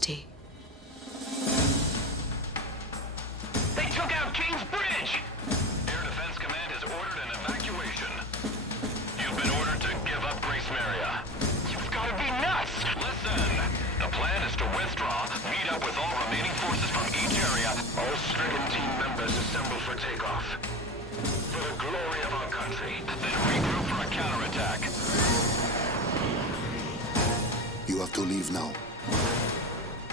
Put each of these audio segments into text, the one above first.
empty. They took out King's Bridge! Air Defense Command has ordered an evacuation. You've been ordered to give up Grace Maria. You've gotta be nuts! Listen! The plan is to withdraw, meet up with all remaining forces from each area. All stricken team members assemble for takeoff. For the glory of our country. Then regroup for a counterattack. You have to leave now.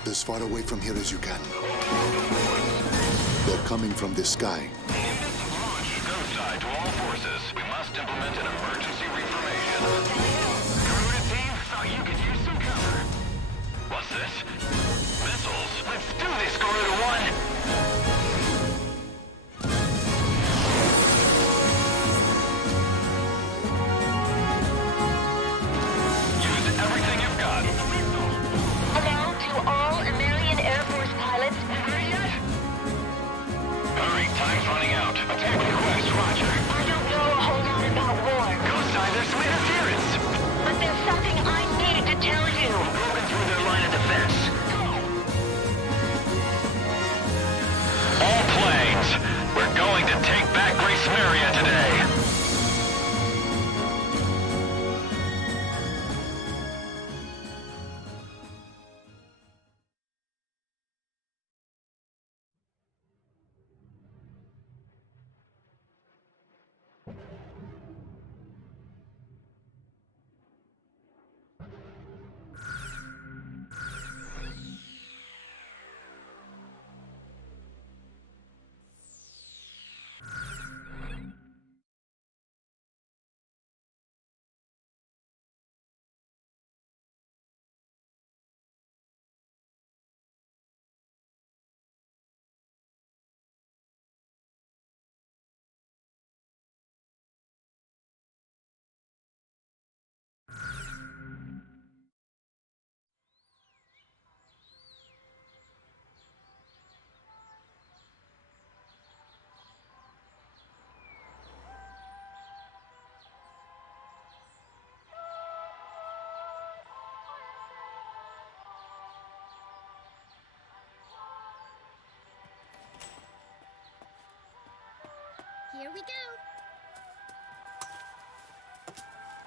As far away from here as you can. They're coming from the sky. Nimbus launch. Go side to all forces. We must implement an emergency reformation. Garuda team, thought you could use some cover. What's this? Missiles. Let's do this, Garuda 1! Time's running out. Attack request, roger. I don't know a whole lot about war. Go side, there's some interference. But there's something I needed to tell you. Broken through their line of defense. Go! All planes, we're going to take back Grace Maria today. Here we go.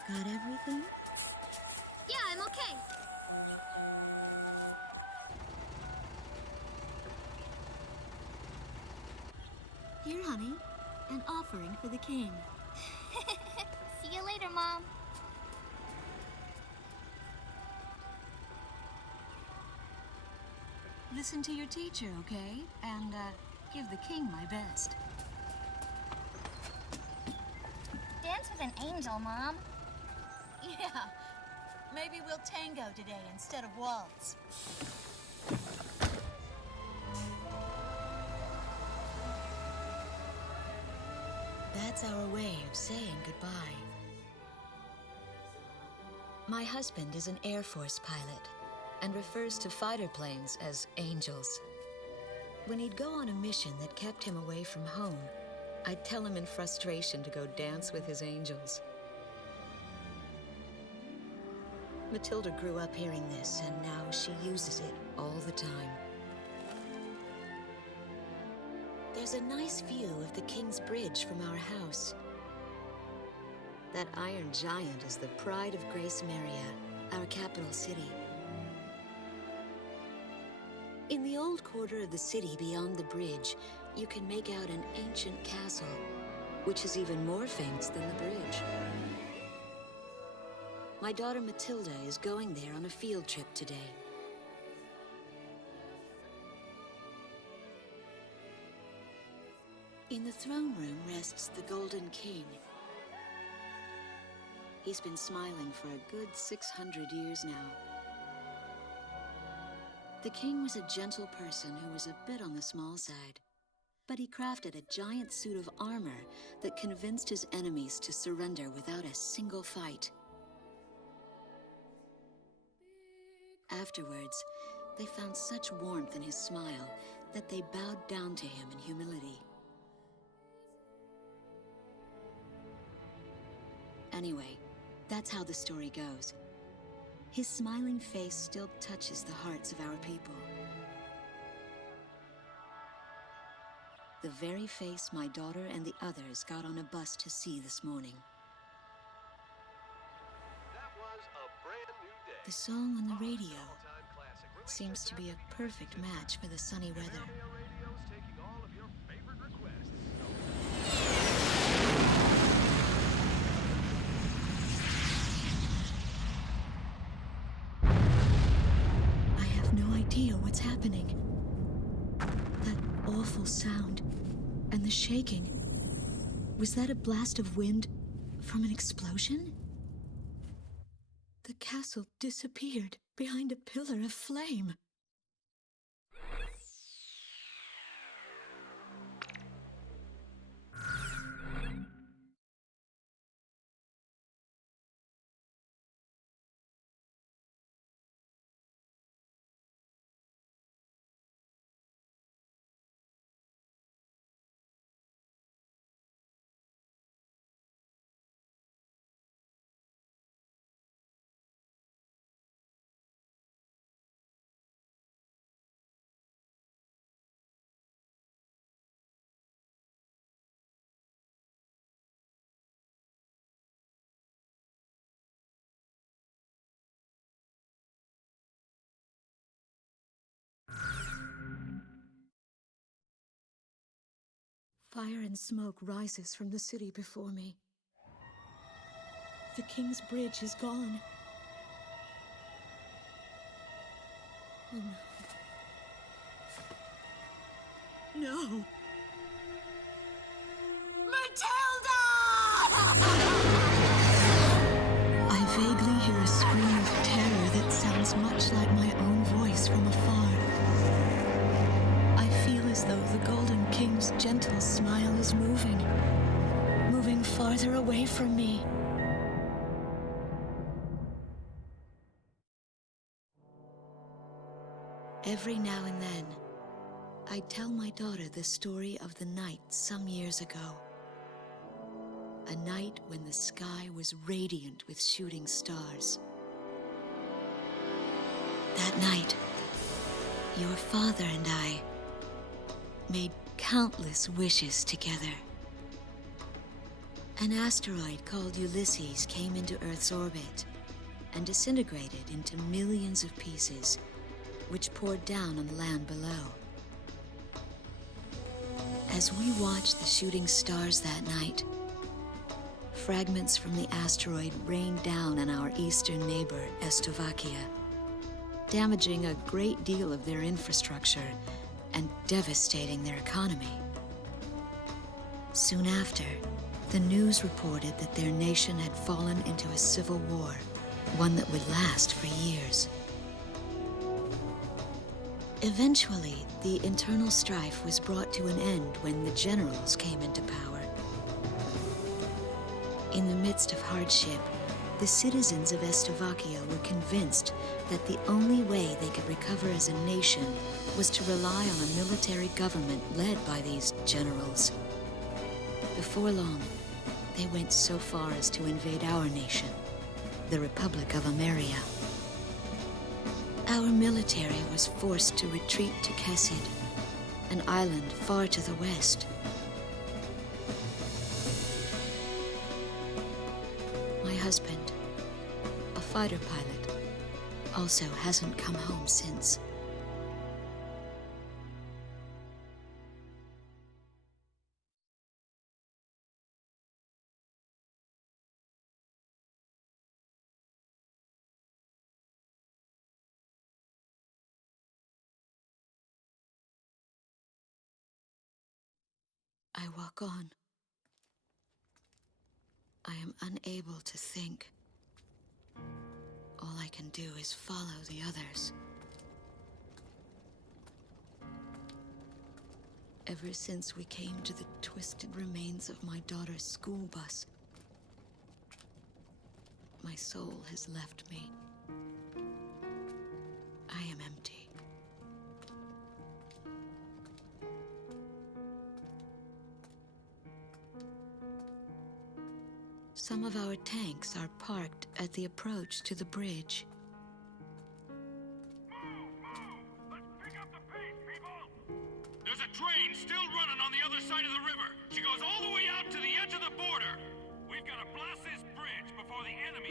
Got everything? Yeah, I'm okay. Here, honey. An offering for the king. See you later, Mom. Listen to your teacher, okay? And, give the king my best. Dance with an angel, Mom. Yeah. Maybe we'll tango today instead of waltz. That's our way of saying goodbye. My husband is an Air Force pilot and refers to fighter planes as angels. When he'd go on a mission that kept him away from home, I'd tell him in frustration to go dance with his angels. Matilda grew up hearing this, and now she uses it all the time. There's a nice view of the King's Bridge from our house. That iron giant is the pride of Grace Maria, our capital city. In the old quarter of the city beyond the bridge, you can make out an ancient castle, which is even more famous than the bridge. My daughter Matilda is going there on a field trip today. In the throne room rests the Golden King. He's been smiling for a good 600 years now. The king was a gentle person who was a bit on the small side, but he crafted a giant suit of armor that convinced his enemies to surrender without a single fight. Afterwards, they found such warmth in his smile that they bowed down to him in humility. Anyway, that's how the story goes. His smiling face still touches the hearts of our people. The very face my daughter and the others got on a bus to see this morning. That was a brand new day. The song on the radio All-time classic. Released seems to be a perfect match for the sunny weather. Area Radio's taking all of your favorite requests. I have no idea what's happening. That awful sound and the shaking. Was that a blast of wind from an explosion? The castle disappeared behind a pillar of flame. Fire and smoke rises from the city before me. The King's Bridge is gone. Oh no. No! I vaguely hear a scream of terror that sounds much like my own voice from afar. I feel as though the Golden King's gentle smile is moving farther away from me. Every now and then, I tell my daughter the story of the night some years ago. A night when the sky was radiant with shooting stars. That night, your father and I made countless wishes together. An asteroid called Ulysses came into Earth's orbit and disintegrated into millions of pieces, which poured down on the land below. As we watched the shooting stars that night, fragments from the asteroid rained down on our eastern neighbor, Slovakia, damaging a great deal of their infrastructure and devastating their economy. Soon after, the news reported that their nation had fallen into a civil war, one that would last for years. Eventually, the internal strife was brought to an end when the generals came into power. In the midst of hardship, the citizens of Slovakia were convinced that the only way they could recover as a nation was to rely on a military government led by these generals. Before long, they went so far as to invade our nation, the Republic of Ameria. Our military was forced to retreat to Kesid, an island far to the west. My husband, a fighter pilot, also hasn't come home since. I walk on. I am unable to think. All I can do is follow the others. Ever since we came to the twisted remains of my daughter's school bus, my soul has left me. I am empty. Some of our tanks are parked at the approach to the bridge.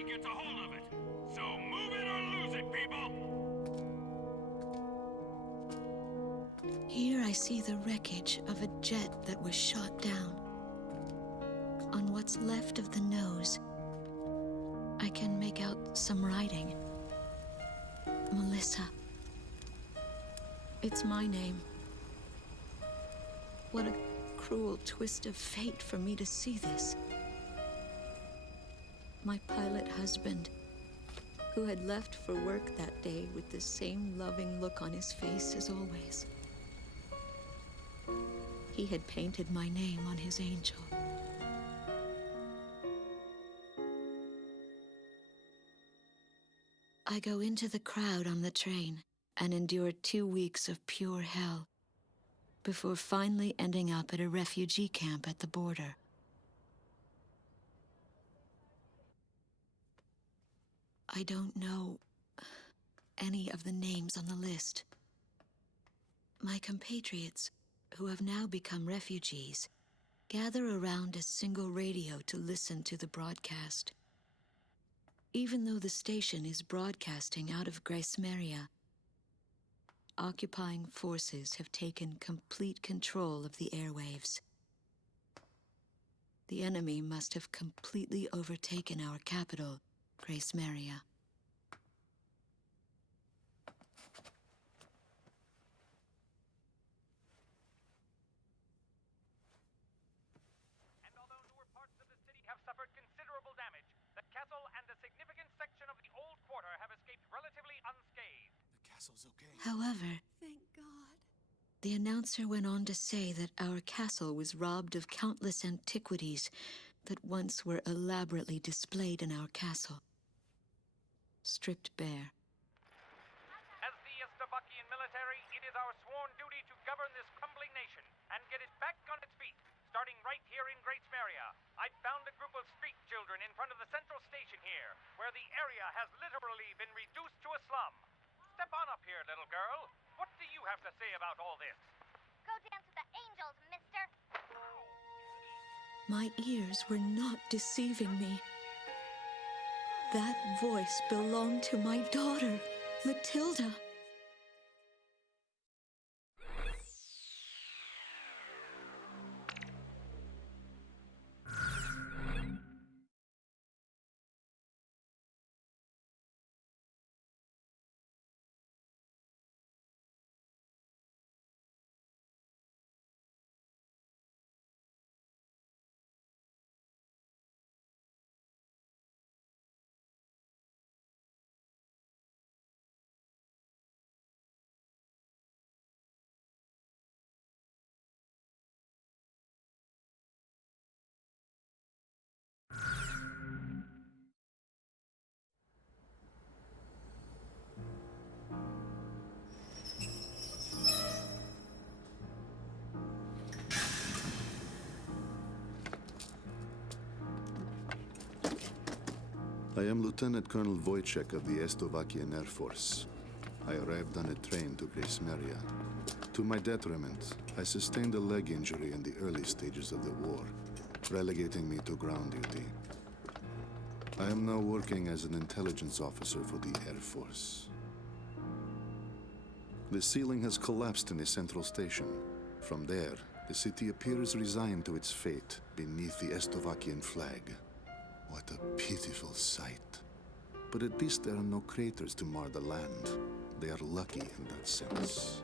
gets a hold of it. So move it or lose it, people! Here I see the wreckage of a jet that was shot down. On what's left of the nose, I can make out some writing. Melissa. It's my name. What a cruel twist of fate for me to see this. My pilot husband, who had left for work that day with the same loving look on his face as always. He had painted my name on his angel. I go into the crowd on the train and endure 2 weeks of pure hell before finally ending up at a refugee camp at the border. I don't know any of the names on the list. My compatriots, who have now become refugees, gather around a single radio to listen to the broadcast. Even though the station is broadcasting out of Grace Maria, occupying forces have taken complete control of the airwaves. The enemy must have completely overtaken our capital, Grace Maria. And although newer parts of the city have suffered considerable damage, the castle and a significant section of the old quarter have escaped relatively unscathed. The castle's okay. However, Thank God. the announcer went on to say that our castle was robbed of countless antiquities that once were elaborately displayed in our castle. Stripped bare. As the Slovakian military, it is our sworn duty to govern this crumbling nation and get it back on its feet, starting right here in Great Samaria. I found a group of street children in front of the central station here, where the area has literally been reduced to a slum. Step on up here, little girl. What do you have to say about all this? Go dance with the angels, mister. My ears were not deceiving me. That voice belonged to my daughter, Matilda. I am Lieutenant Colonel Wojciech of the Slovakian Air Force. I arrived on a train to Grace Maria. To my detriment, I sustained a leg injury in the early stages of the war, relegating me to ground duty. I am now working as an intelligence officer for the Air Force. The ceiling has collapsed in the central station. From there, the city appears resigned to its fate beneath the Slovakian flag. What a pitiful sight. But at least there are no craters to mar the land. They are lucky in that sense.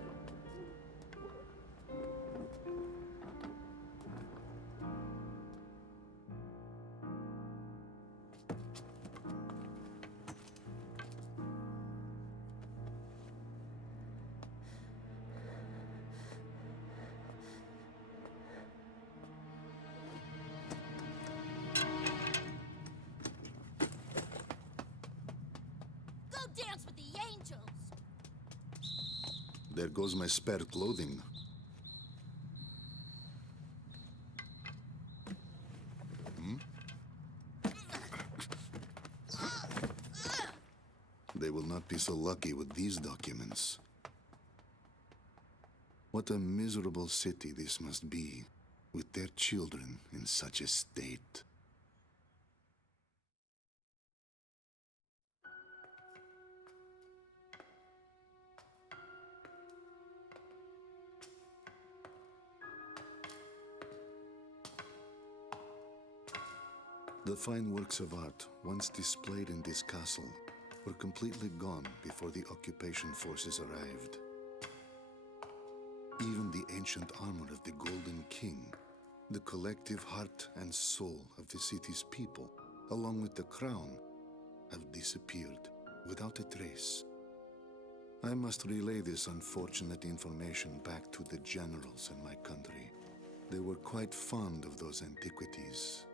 Go dance with the angels. There goes my spare clothing. They will not be so lucky with these documents. What a miserable city this must be, with their children in such a state. The fine works of art once displayed in this castle were completely gone before the occupation forces arrived. Even the ancient armor of the Golden King, the collective heart and soul of the city's people, along with the crown, have disappeared without a trace. I must relay this unfortunate information back to the generals in my country. They were quite fond of those antiquities.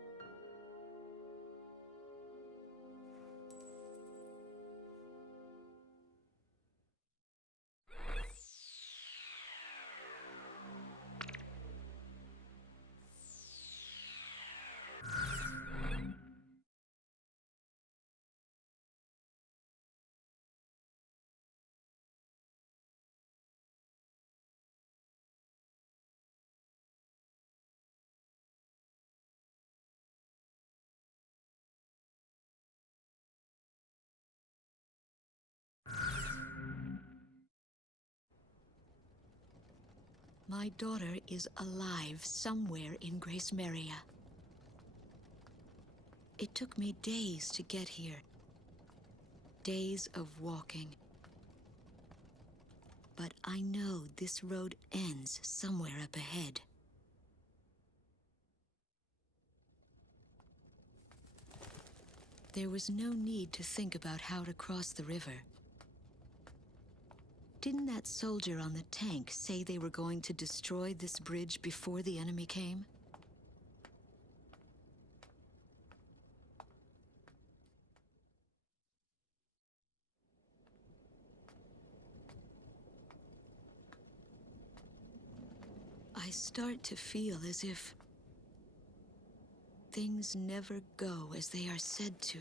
My daughter is alive somewhere in Grace Maria. It took me days to get here. Days of walking. But I know this road ends somewhere up ahead. There was no need to think about how to cross the river. Didn't that soldier on the tank say they were going to destroy this bridge before the enemy came? I start to feel as if things never go as they are said to.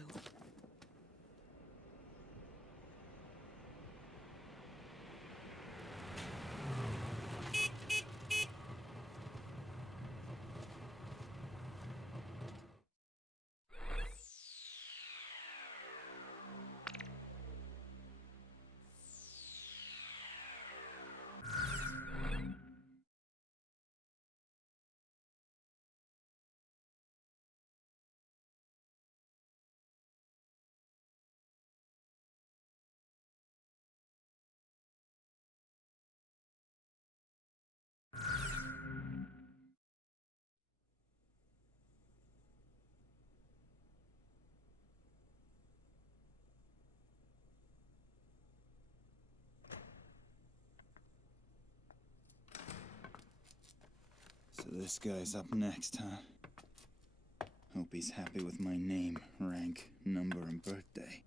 So this guy's up next, huh? Hope he's happy with my name, rank, number, and birthday.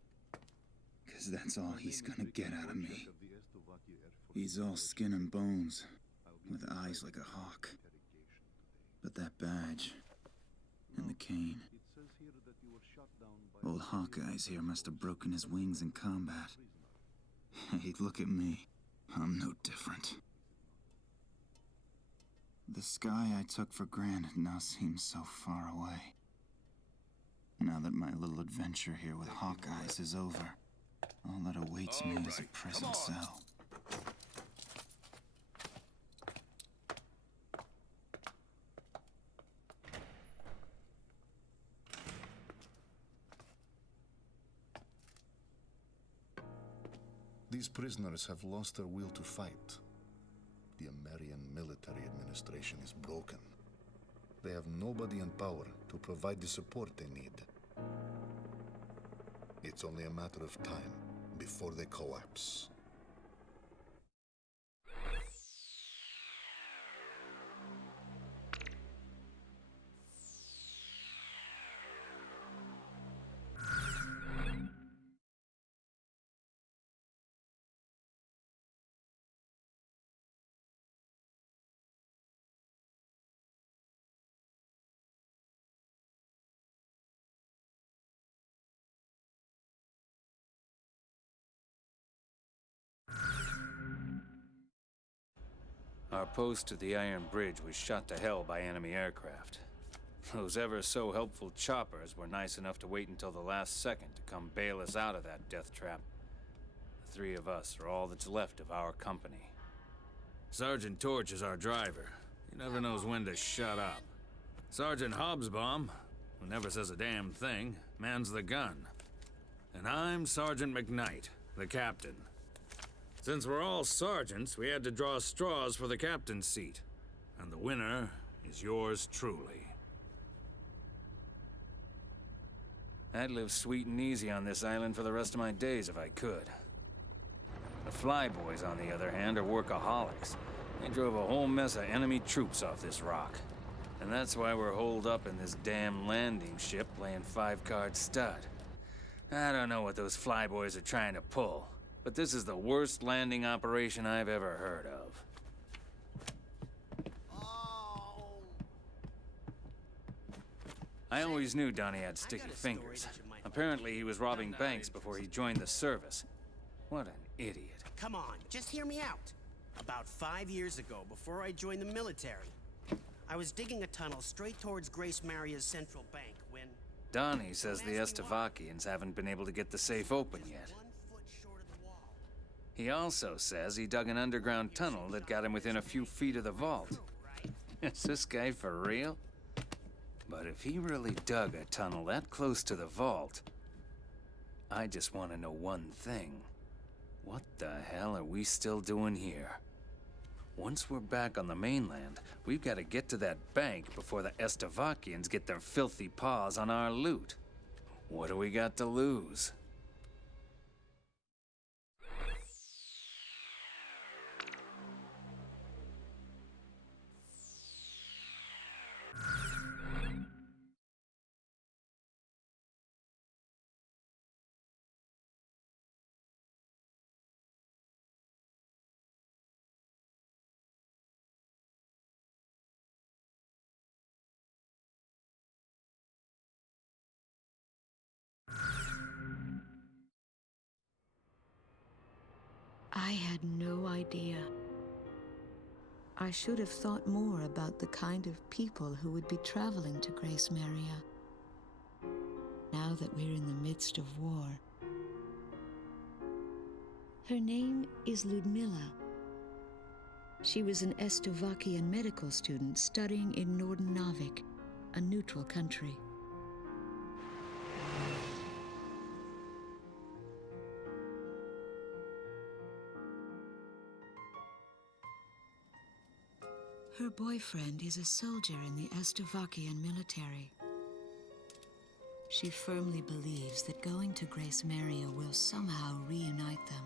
'Cause that's all he's gonna get out of me. He's all skin and bones, with eyes like a hawk. But that badge, and the cane. Old Hawkeyes here must have broken his wings in combat. Hey, look at me. I'm no different. The sky I took for granted now seems so far away. Now that my little adventure here with Hawkeyes is over, all that awaits me is a prison cell. These prisoners have lost their will to fight. The American military administration is broken. They have nobody in power to provide the support they need. It's only a matter of time before they collapse. Our post to the Iron Bridge was shot to hell by enemy aircraft. Those ever-so-helpful choppers were nice enough to wait until the last second to come bail us out of that death trap. The three of us are all that's left of our company. Sergeant Torch is our driver. He never knows when to shut up. Sergeant Hobsbawm, who never says a damn thing, mans the gun. And I'm Sergeant McKnight, the captain. Since we're all sergeants, we had to draw straws for the captain's seat. And the winner is yours truly. I'd live sweet and easy on this island for the rest of my days if I could. The Flyboys, on the other hand, are workaholics. They drove a whole mess of enemy troops off this rock. And that's why we're holed up in this damn landing ship playing five-card stud. I don't know what those Flyboys are trying to pull, but this is the worst landing operation I've ever heard of. I always knew Donnie had sticky fingers. Apparently he was robbing banks before he joined the service. What an idiot. Come on, just hear me out. About 5 years ago, before I joined the military, I was digging a tunnel straight towards Grace Maria's central bank when... Donnie says the Estevakians haven't been able to get the safe open yet. 1 foot short of the wall. He also says he dug an underground tunnel that got him within a few feet of the vault. Is this guy for real? But if he really dug a tunnel that close to the vault, I just want to know one thing. What the hell are we still doing here? Once we're back on the mainland, we've got to get to that bank before the Estevakians get their filthy paws on our loot. What do we got to lose? I had no idea. I should have thought more about the kind of people who would be traveling to Grace Maria. Now that we're in the midst of war. Her name is Ludmilla. She was an Estovakian medical student studying in Northern Navik, a neutral country. Her boyfriend is a soldier in the Estovakian military. She firmly believes that going to Grace Maria will somehow reunite them.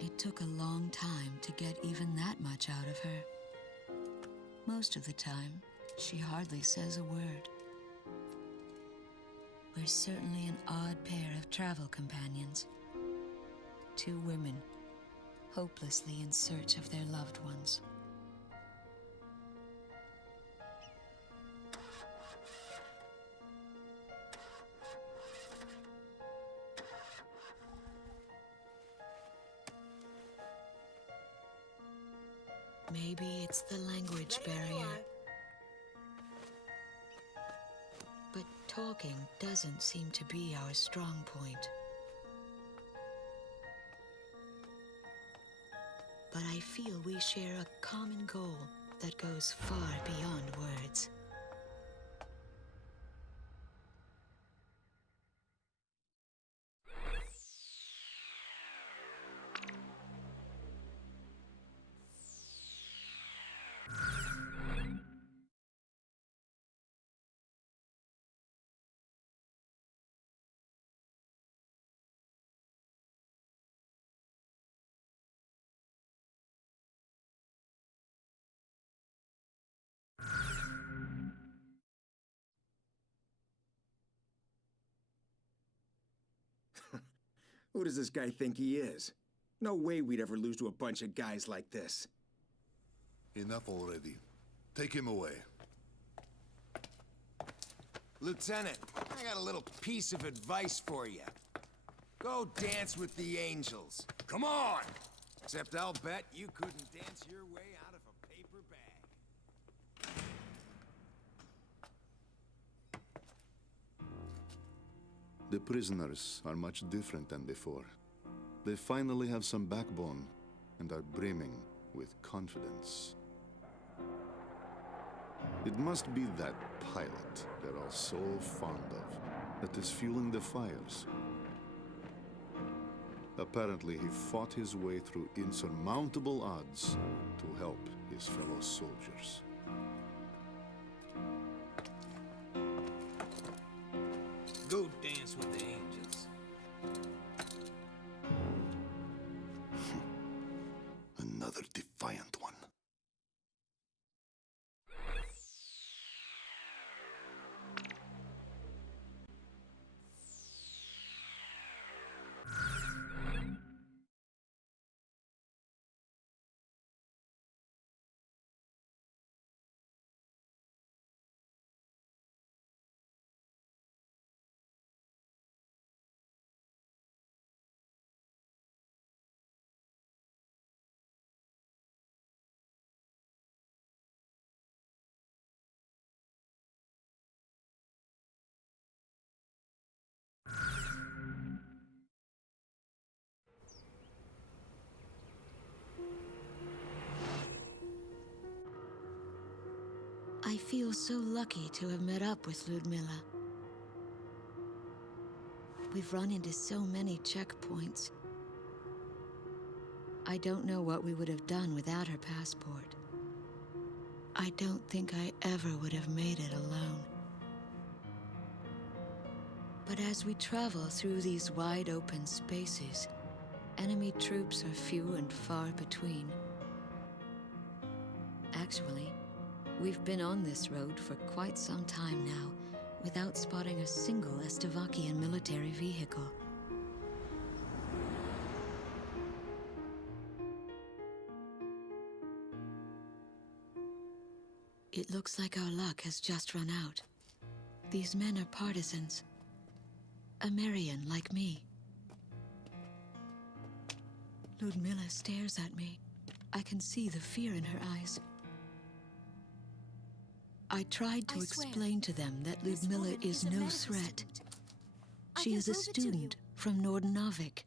It took a long time to get even that much out of her. Most of the time, she hardly says a word. We're certainly an odd pair of travel companions. Two women, hopelessly in search of their loved ones. Maybe it's the language barrier. But talking doesn't seem to be our strong point. But I feel we share a common goal that goes far beyond words. Who does this guy think he is? No way we'd ever lose to a bunch of guys like this. Enough already. Take him away. Lieutenant, I got a little piece of advice for you. Go dance with the angels. Come on! Except I'll bet you couldn't dance your way out of a paper bag. The prisoners are much different than before. They finally have some backbone and are brimming with confidence. It must be that pilot they're all so fond of that is fueling the fires. Apparently, he fought his way through insurmountable odds to help his fellow soldiers. Go dance with the angels. Another defiant one. I feel so lucky to have met up with Ludmilla. We've run into so many checkpoints. I don't know what we would have done without her passport. I don't think I ever would have made it alone. But as we travel through these wide open spaces, enemy troops are few and far between. Actually, we've been on this road for quite some time now, without spotting a single Estovakian military vehicle. It looks like our luck has just run out. These men are partisans. Amerian like me. Ludmilla stares at me. I can see the fear in her eyes. I tried to explain to them that Ludmilla is no threat. She is a student from Nordenavik.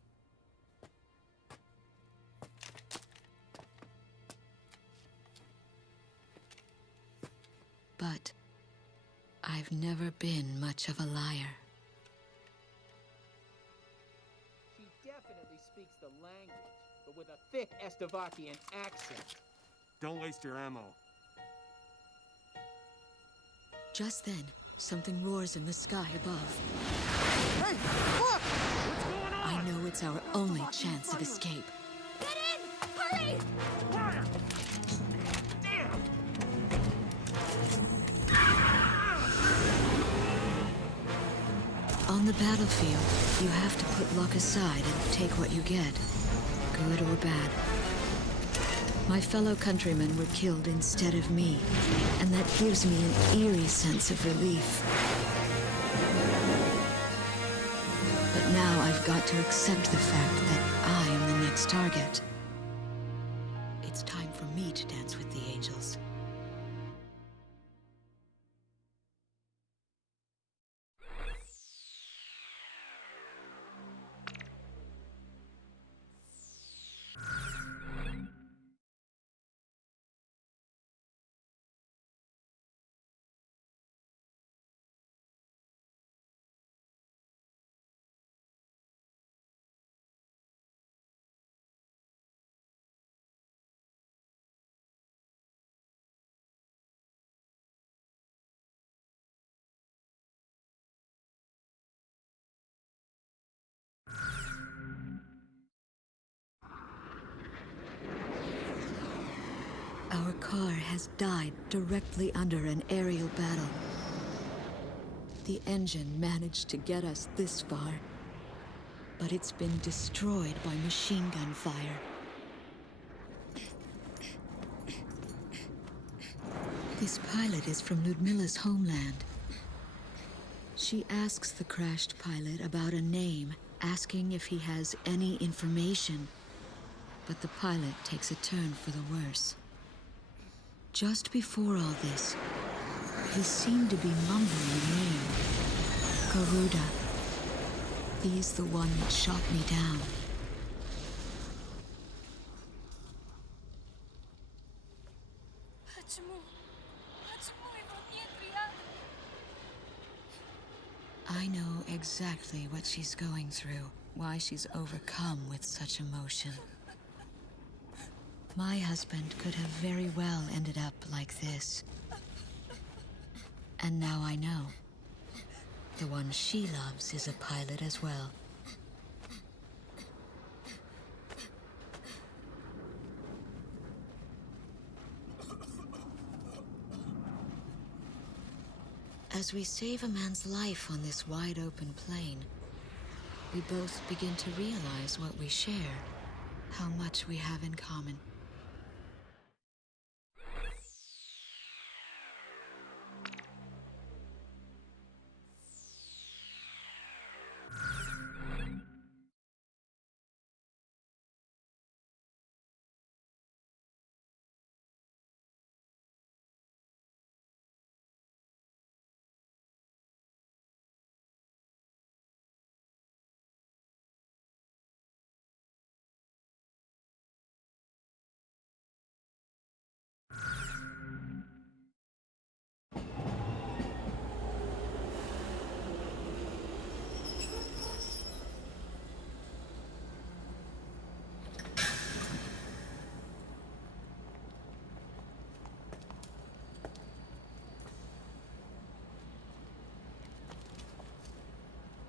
But I've never been much of a liar. She definitely speaks the language, but with a thick Estovakian accent. Don't waste your ammo. Just then, something roars in the sky above. Hey, look! What's going on? I know it's our only chance of escape. Get in! Hurry! Fire! Damn! On the battlefield, you have to put luck aside and take what you get, good or bad. My fellow countrymen were killed instead of me, and that gives me an eerie sense of relief. But now I've got to accept the fact that I am the next target. It's time for me to dance with the angels. Our car has died directly under an aerial battle. The engine managed to get us this far, but it's been destroyed by machine gun fire. This pilot is from Ludmilla's homeland. She asks the crashed pilot about a name, asking if he has any information, but the pilot takes a turn for the worse. Just before all this, he seemed to be mumbling a name. Garuda. He's the one that shot me down. I know exactly what she's going through, why she's overcome with such emotion. My husband could have very well ended up like this. And now I know. The one she loves is a pilot as well. As we save a man's life on this wide-open plain, we both begin to realize what we share, how much we have in common.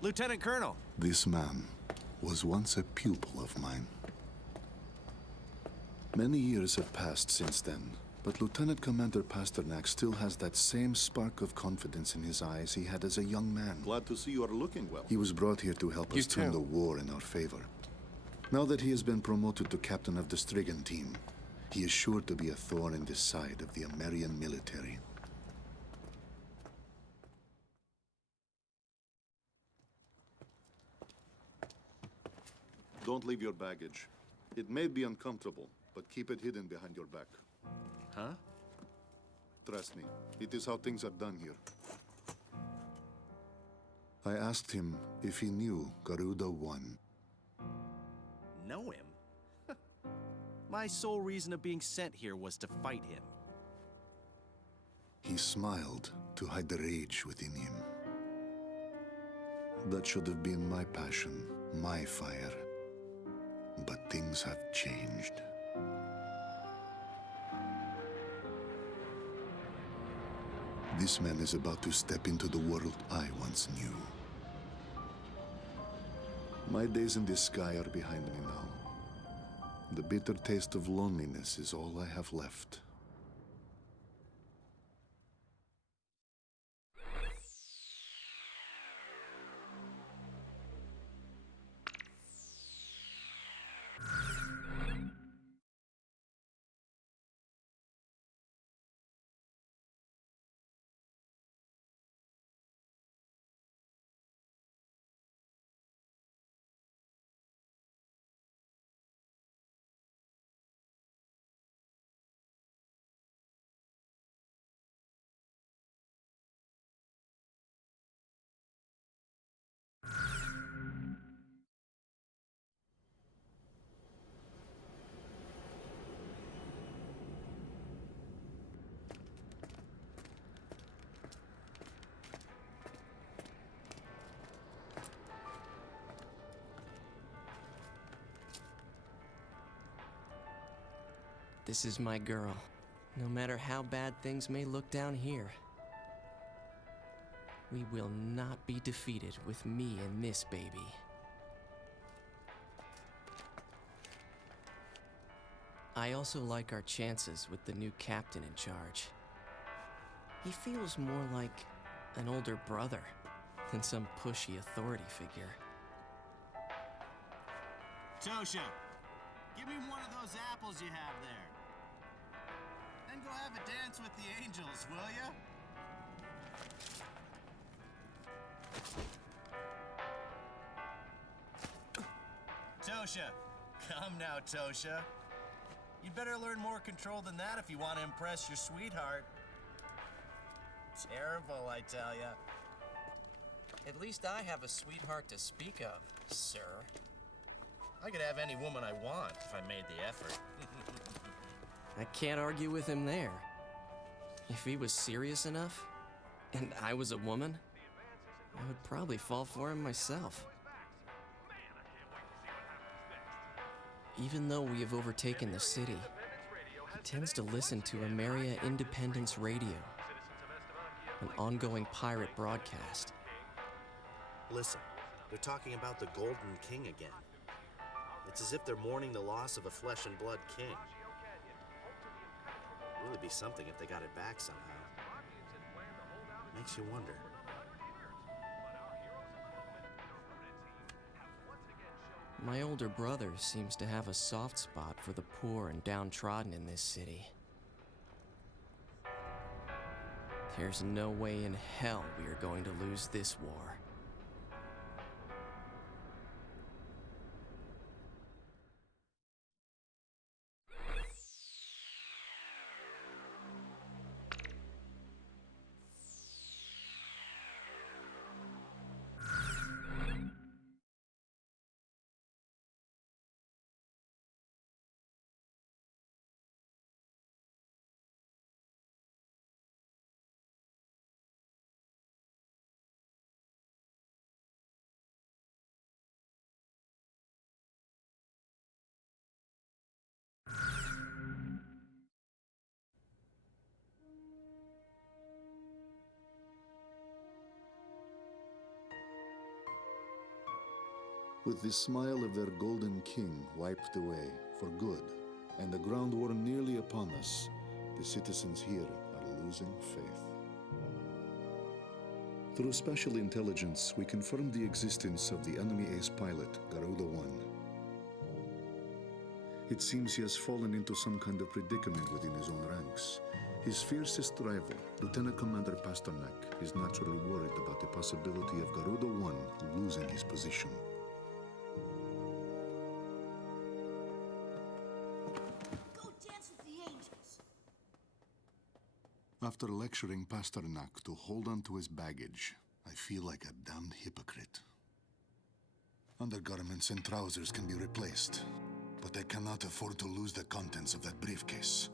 Lieutenant Colonel. This man was once a pupil of mine. Many years have passed since then, but Lieutenant Commander Pasternak still has that same spark of confidence in his eyes he had as a young man. Glad to see you are looking well. He was brought here to help us turn the war in our favor. Now that he has been promoted to captain of the Strigan team, he is sure to be a thorn in the side of the American military. Don't leave your baggage. It may be uncomfortable, but keep it hidden behind your back. Huh? Trust me, it is how things are done here. I asked him if he knew Garuda 1. Know him? My sole reason of being sent here was to fight him. He smiled to hide the rage within him. That should have been my passion, my fire. But things have changed. This man is about to step into the world I once knew. My days in this sky are behind me now. The bitter taste of loneliness is all I have left. This is my girl, no matter how bad things may look down here. We will not be defeated with me and this baby. I also like our chances with the new captain in charge. He feels more like an older brother than some pushy authority figure. Tosha, give me one of those apples you have there. Then go have a dance with the angels, will ya? Tosha, come now, Tosha. You'd better learn more control than that if you want to impress your sweetheart. Terrible, I tell ya. At least I have a sweetheart to speak of, sir. I could have any woman I want if I made the effort. I can't argue with him there. If he was serious enough, and I was a woman, I would probably fall for him myself. Even though we have overtaken the city, he tends to listen to Ameria Independence Radio, an ongoing pirate broadcast. Listen, they're talking about the Golden King again. It's as if they're mourning the loss of a flesh and blood king. It'd really be something if they got it back somehow. Makes you wonder. My older brother seems to have a soft spot for the poor and downtrodden in this city. There's no way in hell we are going to lose this war. With the smile of their golden king wiped away for good, and the ground war nearly upon us, the citizens here are losing faith. Through special intelligence, we confirmed the existence of the enemy ace pilot, Garuda-1. It seems he has fallen into some kind of predicament within his own ranks. His fiercest rival, Lieutenant Commander Pasternak, is naturally worried about the possibility of Garuda-1 losing his position. After lecturing Pasternak to hold on to his baggage, I feel like a damned hypocrite. Undergarments and trousers can be replaced, but I cannot afford to lose the contents of that briefcase.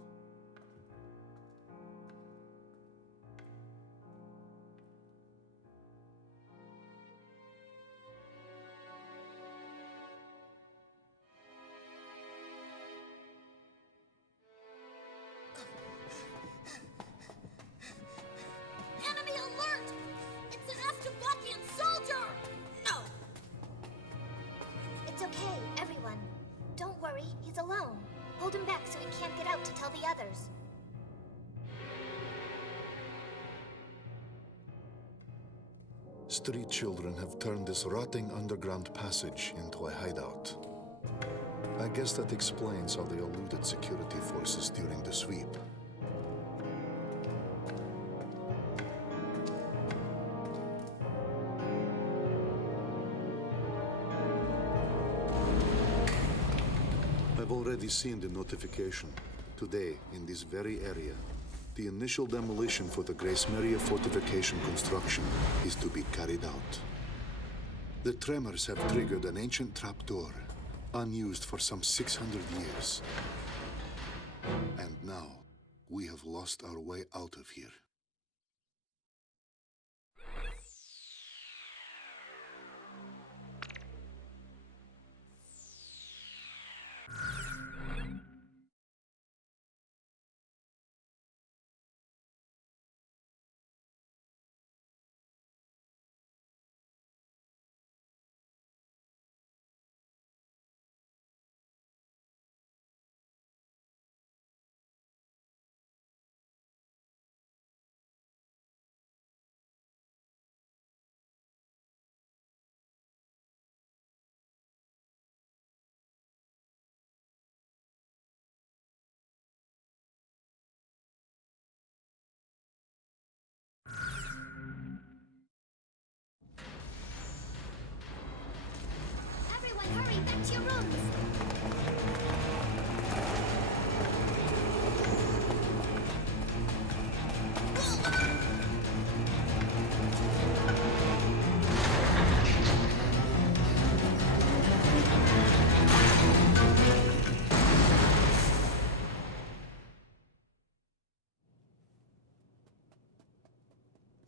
Enemy alert! It's an Estovakian soldier! No! It's okay, everyone. Don't worry, he's alone. Hold him back so he can't get out to tell the others. Street children have turned this rotting underground passage into a hideout. I guess that explains how they eluded security forces during the sweep. I've already seen the notification. Today, in this very area, the initial demolition for the Grace Maria fortification construction is to be carried out. The tremors have triggered an ancient trapdoor, unused for some 600 years. And now, we have lost our way out of here.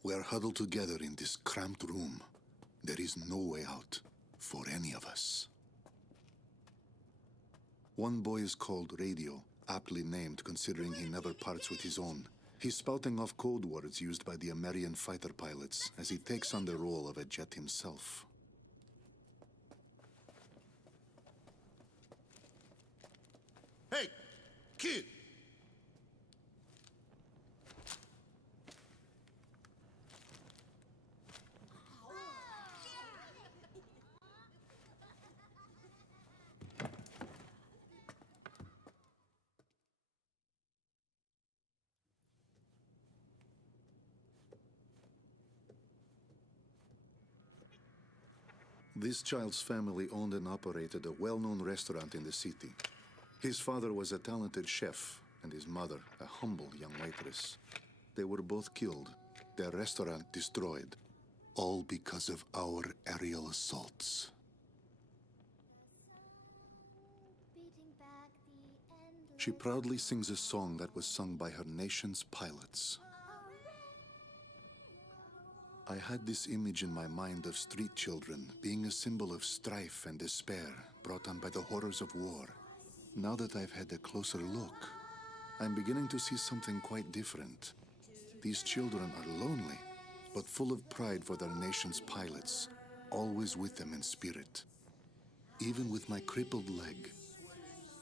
We are huddled together in this cramped room. There is no way out for any of us. One boy is called Radio, aptly named considering he never parts with his own. He's spouting off code words used by the American fighter pilots as he takes on the role of a jet himself. Hey, kid! This child's family owned and operated a well-known restaurant in the city. His father was a talented chef, and his mother a humble young waitress. They were both killed, their restaurant destroyed, all because of our aerial assaults. She proudly sings a song that was sung by her nation's pilots. I had this image in my mind of street children being a symbol of strife and despair brought on by the horrors of war. Now that I've had a closer look, I'm beginning to see something quite different. These children are lonely, but full of pride for their nation's pilots, always with them in spirit. Even with my crippled leg,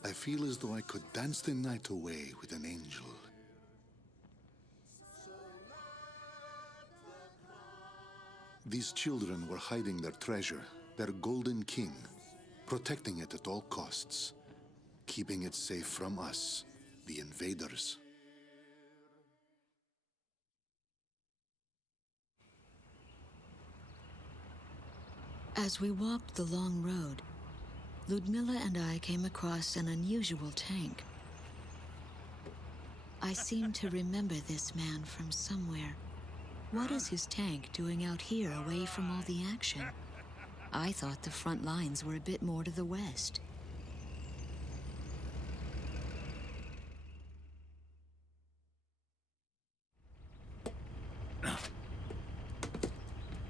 I feel as though I could dance the night away with an angel. These children were hiding their treasure, their golden king, protecting it at all costs, keeping it safe from us, the invaders. As we walked the long road, Ludmilla and I came across an unusual tank. I seem to remember this man from somewhere. What is his tank doing out here away from all the action? I thought the front lines were a bit more to the west.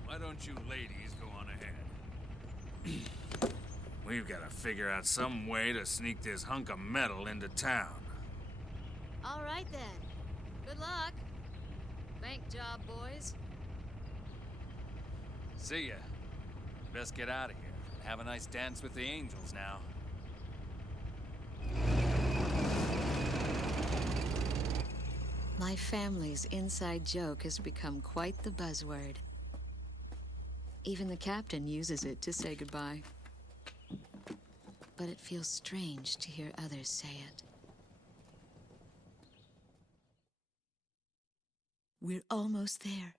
Why don't you ladies go on ahead? We've got to figure out some way to sneak this hunk of metal into town. All right then. Good luck. Bank job, boys. See ya. Best get out of here. Have a nice dance with the angels now. My family's inside joke has become quite the buzzword. Even the captain uses it to say goodbye. But it feels strange to hear others say it. We're almost there.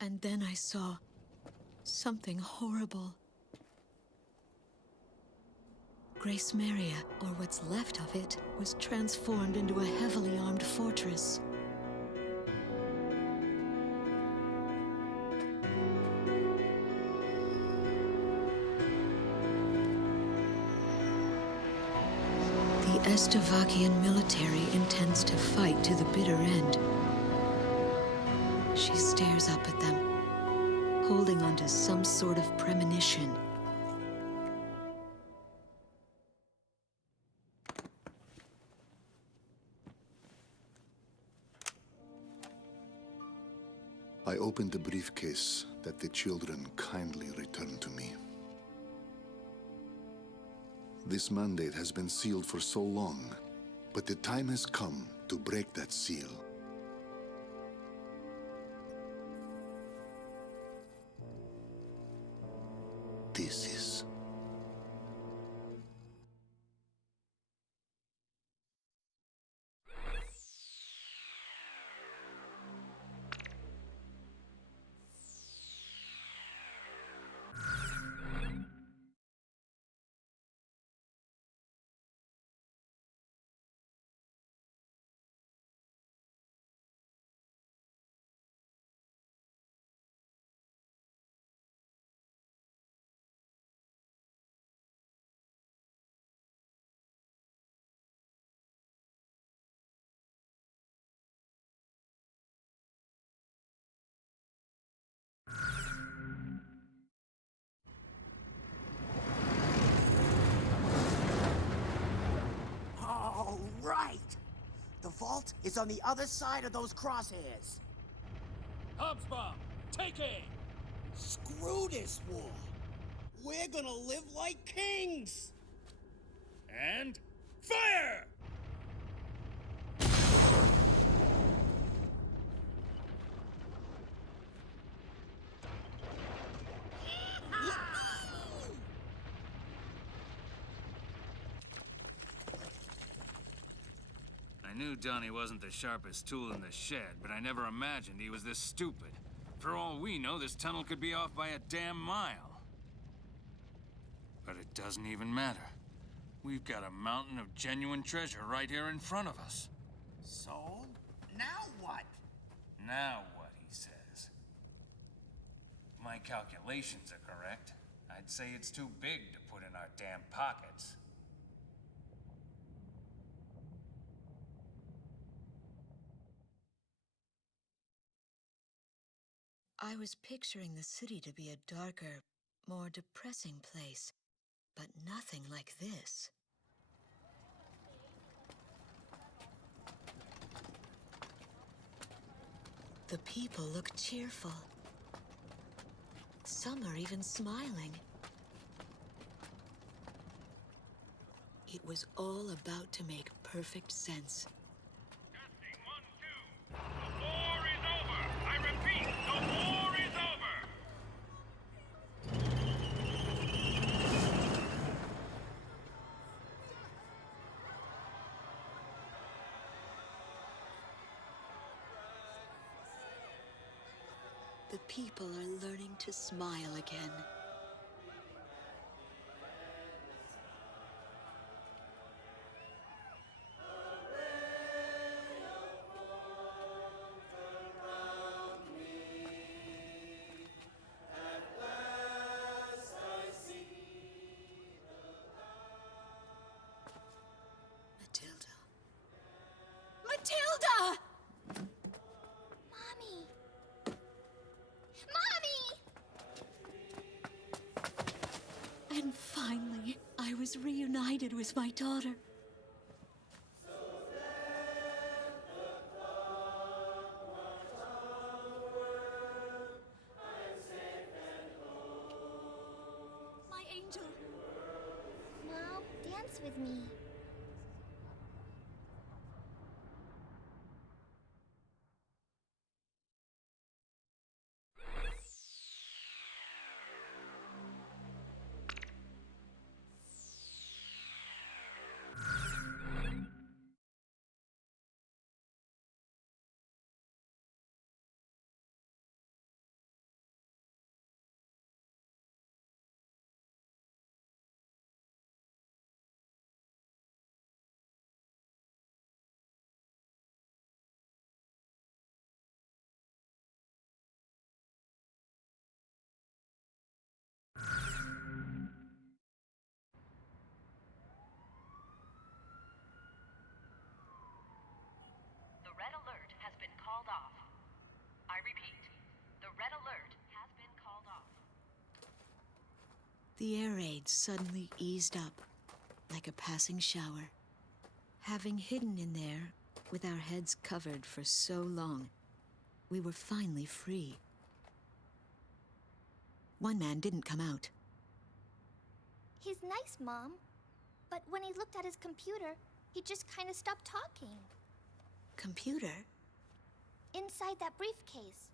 And then I saw something horrible. Grace Maria, or what's left of it, was transformed into a heavily armed fortress. The Estovakian military intends to fight to the bitter end. She stares up at them, holding on to some sort of premonition. I opened the briefcase that the children kindly returned to me. This mandate has been sealed for so long, but the time has come to break that seal. This is right! The vault is on the other side of those crosshairs. Hobbs bomb! Take aim! Screw this war! We're gonna live like kings! And fire! I knew Donnie wasn't the sharpest tool in the shed, but I never imagined he was this stupid. For all we know, this tunnel could be off by a damn mile. But it doesn't even matter. We've got a mountain of genuine treasure right here in front of us. So, now what? Now what, he says. My calculations are correct. I'd say it's too big to put in our damn pockets. I was picturing the city to be a darker, more depressing place, but nothing like this. The people look cheerful. Some are even smiling. It was all about to make perfect sense. Testing 1, 2. The war is over! I repeat, the war is over! The people are learning to smile again. Matilda. Matilda! Mommy! Mommy! And finally, I was reunited with my daughter. My angel. Mom, dance with me. The red alert has been called off. I repeat, the red alert has been called off. The air raid suddenly eased up, like a passing shower. Having hidden in there, with our heads covered for so long, we were finally free. One man didn't come out. He's nice, Mom. But when he looked at his computer, he just kind of stopped talking. Computer? Inside that briefcase.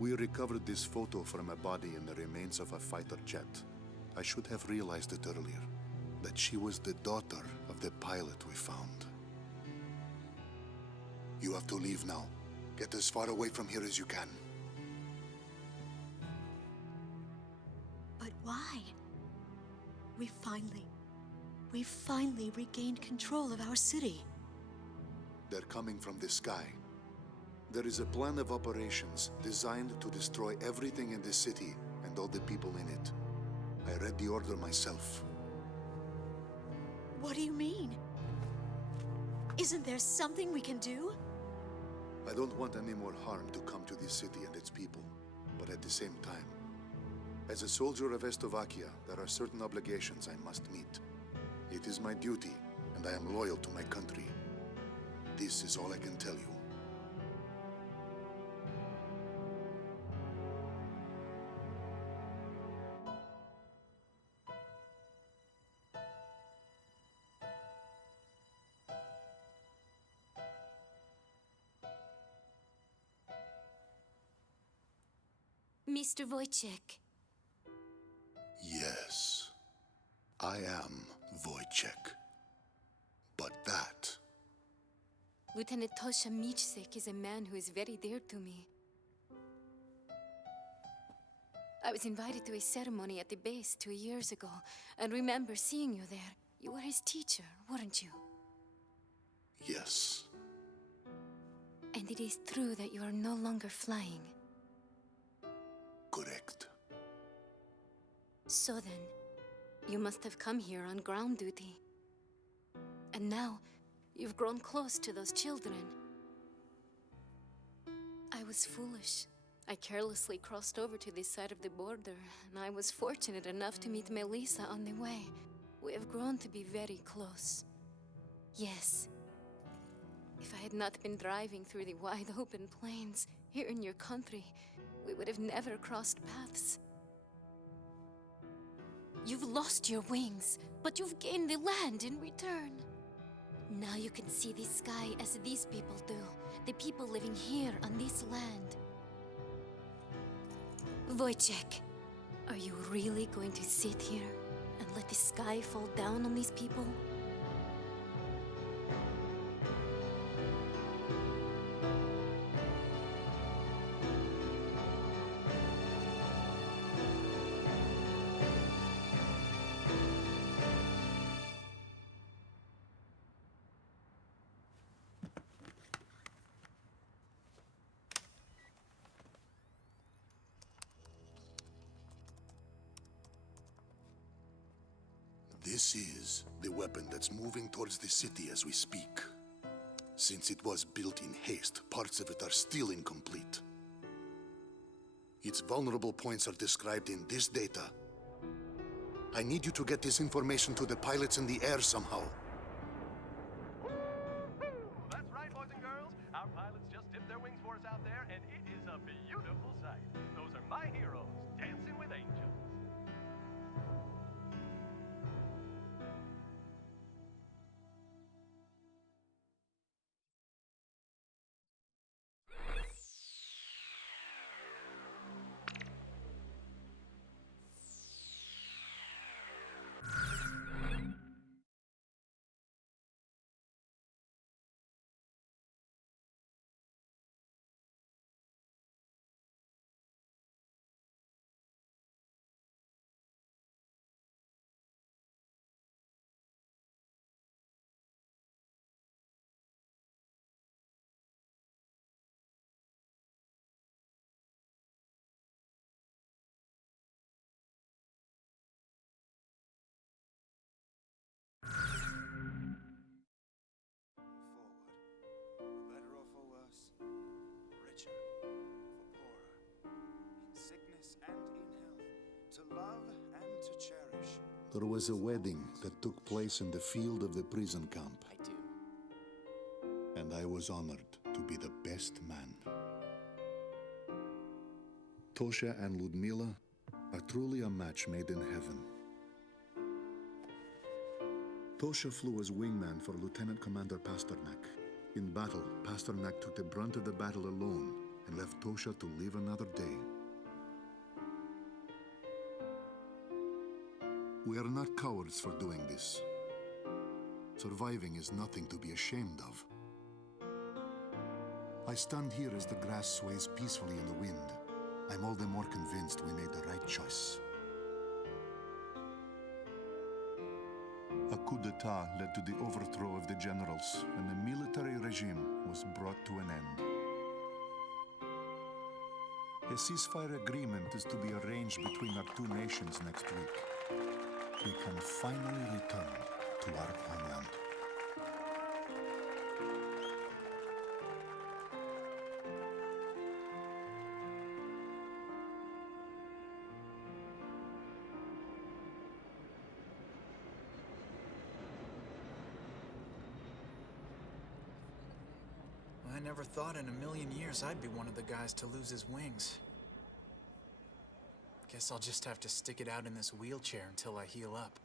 We recovered this photo from a body in the remains of a fighter jet. I should have realized it earlier, that she was the daughter of the pilot we found. You have to leave now. Get as far away from here as you can. But why? We finally regained control of our city. They're coming from the sky. There is a plan of operations designed to destroy everything in the city and all the people in it. I read the order myself. What do you mean? Isn't there something we can do? I don't want any more harm to come to this city and its people, but at the same time, as a soldier of Estovakia, there are certain obligations I must meet. It is my duty, and I am loyal to my country. This is all I can tell you. Mr. Wojciech. Yes, I am Wojciech. But that... Lieutenant Tosha Michsek is a man who is very dear to me. I was invited to a ceremony at the base 2 years ago, and remember seeing you there. You were his teacher, weren't you? Yes. And it is true that you are no longer flying. Correct. So then, you must have come here on ground duty. And now, you've grown close to those children. I was foolish. I carelessly crossed over to this side of the border, and I was fortunate enough to meet Melissa on the way. We have grown to be very close. Yes. If I had not been driving through the wide open plains here in your country, we would have never crossed paths. You've lost your wings, but you've gained the land in return. Now you can see the sky as these people do, the people living here on this land. Wojciech, are you really going to sit here and let the sky fall down on these people? This is the weapon that's moving towards the city as we speak. Since it was built in haste, parts of it are still incomplete. Its vulnerable points are described in this data. I need you to get this information to the pilots in the air somehow. That's right, boys and girls. Our pilots just dipped their wings for us out there, and it is a beautiful sight. Those are my heroes, dancing with angels. There was a wedding that took place in the field of the prison camp. I do. And I was honored to be the best man. Tosha and Ludmila are truly a match made in heaven. Tosha flew as wingman for Lieutenant Commander Pasternak. In battle, Pasternak took the brunt of the battle alone and left Tosha to live another day. We are not cowards for doing this. Surviving is nothing to be ashamed of. I stand here as the grass sways peacefully in the wind. I'm all the more convinced we made the right choice. A coup d'etat led to the overthrow of the generals, and the military regime was brought to an end. A ceasefire agreement is to be arranged between our two nations next week. we can finally return to our homeland. I never thought in a million years I'd be one of the guys to lose his wings. Guess I'll just have to stick it out in this wheelchair until I heal up.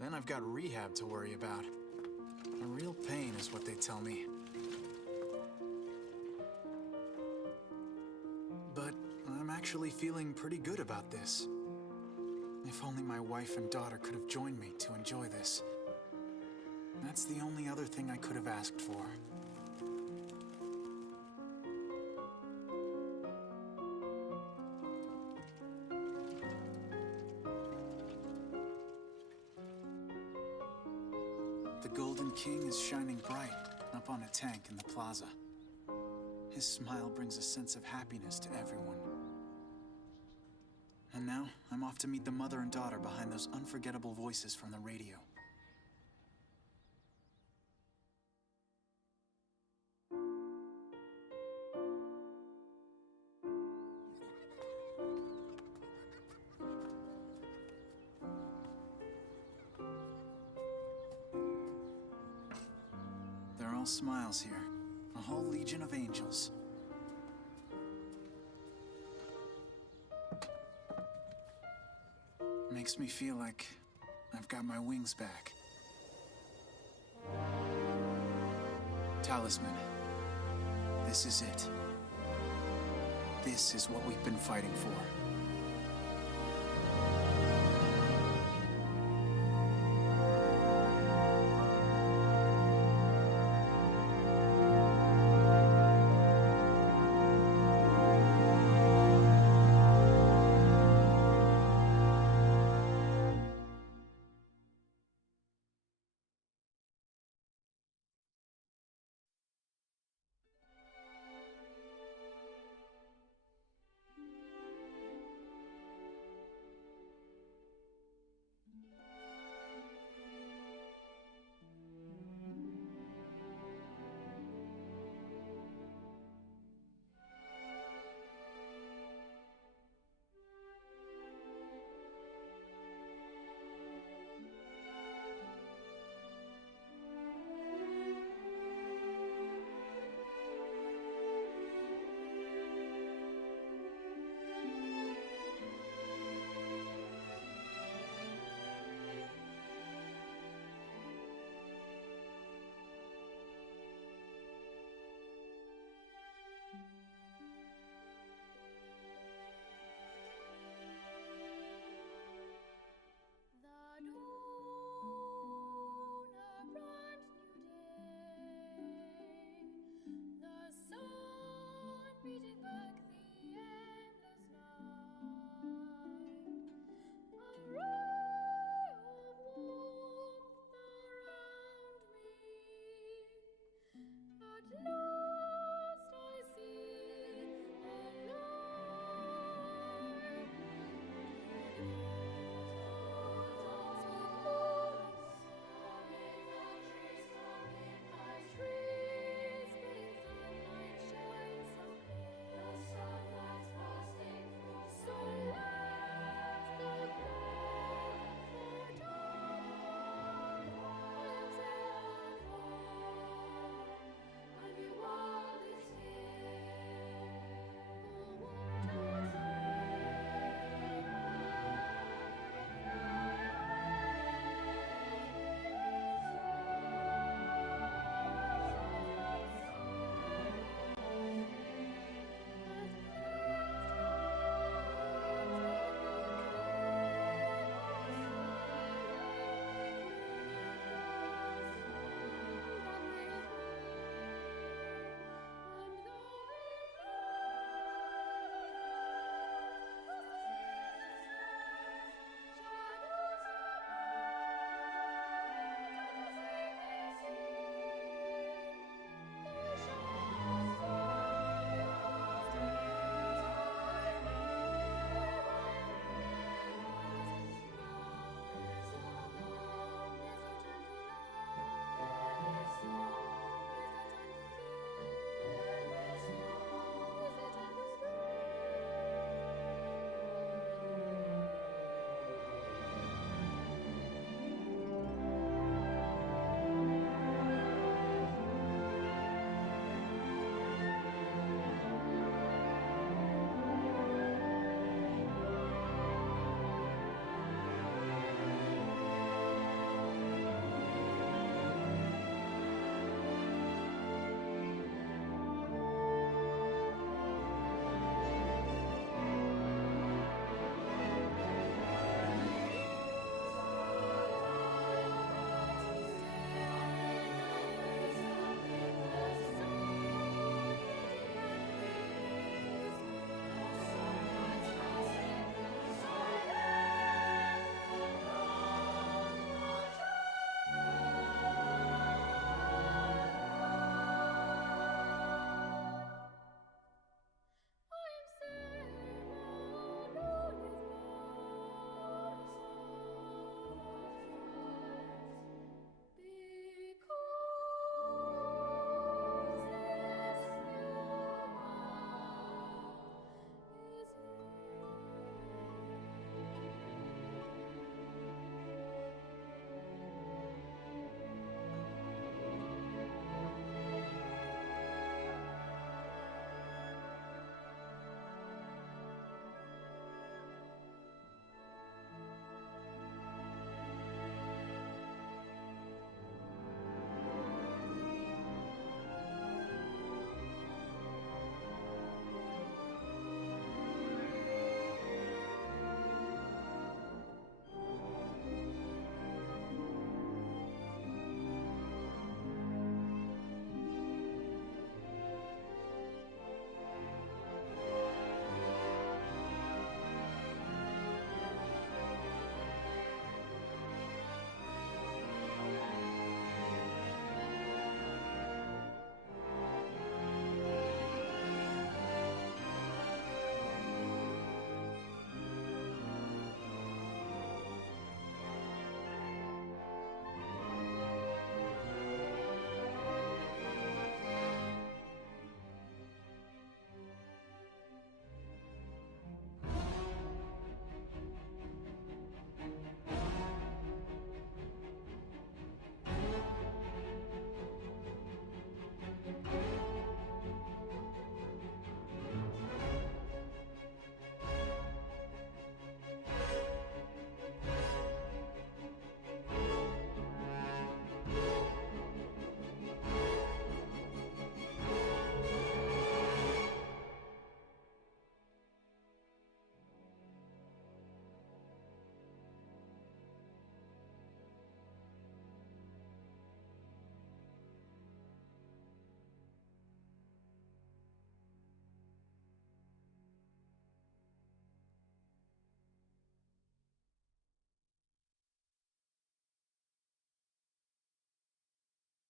Then I've got rehab to worry about. A real pain is what they tell me. But I'm actually feeling pretty good about this. If only my wife and daughter could have joined me to enjoy this. That's the only other thing I could have asked for. The Golden King is shining bright up on a tank in the plaza. His smile brings a sense of happiness to everyone. And now, I'm off to meet the mother and daughter behind those unforgettable voices from the radio. They're all smiles here. A whole legion of angels. Makes me feel like I've got my wings back. Talisman. This is it. This is what we've been fighting for. No